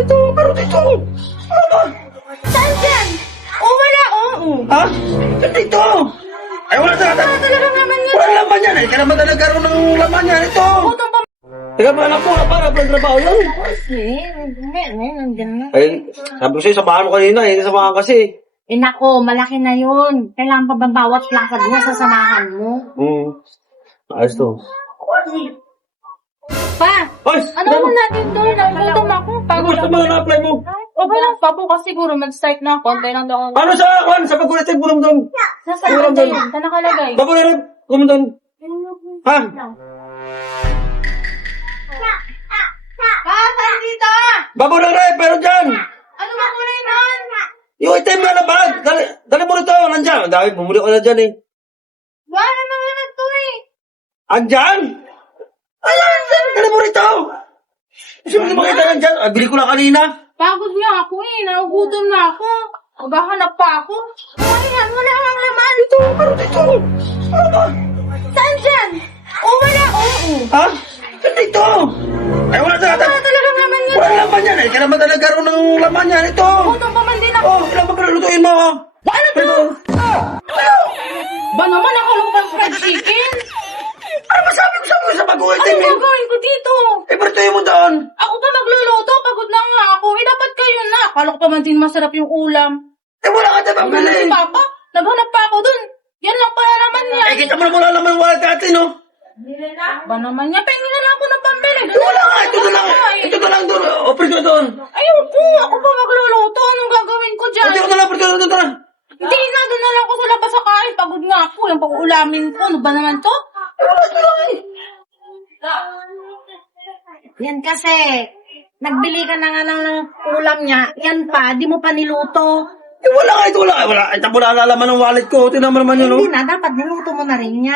ito, pero dito. Ano ba? Saan dyan? Oh, wala, oo. Ha? Ba't dito? Ay, wala talaga. Wala talagang laman yan. Wala laman yan. Ay, ka naman talaga rin ng laman yan. Ito. Utong pa. Teka, ba anak mo na para pang trabaho yan? Nandiyan na. Ay, sabi ko sa'yo, samahan mo kanina. Hindi samahan kasi. Eh nako, malaki na yun. Kailangan pa bang bawat lakad mo sasamahan mo? Ayos to. Pa, Ay! ano mo natin doon? Nagutom ako. Pagod Gusto ako. mo na-apply mo? Okay lang pa po kasi siguro mag-start na. Konti lang daw. Ano sa kwan? Sa pagkulitin, bulong doon. Saan na yun? Saan nakalagay? Pagkulitin, bulong doon. Ha? Pa, saan dito? Bago na rin, pero dyan. Ano ba kulay nun? Yung item na bag. Dali mo rito. Nandiyan. Dahil bumuli ko na dyan eh. Wala naman ito eh. Andyan? Ayan, dali mo rito. Gusto mo makita yan dyan? Bili ko na kanina. Pagod nga ako eh. Nagugutom na ako. Maghahanap pa ako. Ano yan? Wala kang laman. Ito, pero dito. Ano ba? Saan dyan? Oh, wala. Oo. Ha? Ba't dito? Ay, wala talaga. Wala talagang laman yan. Wala laman yan. Ay, ka naman talaga rin ng laman yan. Ito. Utong pa man din ako. Oh, ilang magkalutuin mo. Ano to? Ba naman nakalupang fried chicken? Ano ba sabi ko sa bago item Ano eh? gagawin ko dito? Eh, bertuin mo doon. Ako pa magluluto. Pagod na nga ako. Eh, dapat kayo na. Akala ko pa man din masarap yung ulam. Eh, wala ka na Ano pambili. si Papa? Naghanap pa ako dun. Yan lang pala naman niya. Eh, kita mo na wala naman yung wallet natin, no? Ba naman niya? Pengin na lang ako ng pambili. Eh, wala nga. Ito na lang. Ito na lang doon. Offer ko na doon. Ayoko. Ako pa magluluto. Anong gagawin ko dyan? Hindi ko na lang. Offer ko na doon. Hindi na. Doon na lang ako sa labas sa kain. Pagod nga ako. Yung pag-uulamin ko. Ano ba naman to? Eh, wala ito lang eh. Yan kasi. Nagbili ka na nga ng ulam niya. Yan pa. Di mo pa niluto. Eh, wala nga. Ito wala. Wala. Ito mo na alalaman ng wallet ko. Ito naman naman yun, no? Hindi na. Dapat niluto mo na rin yan.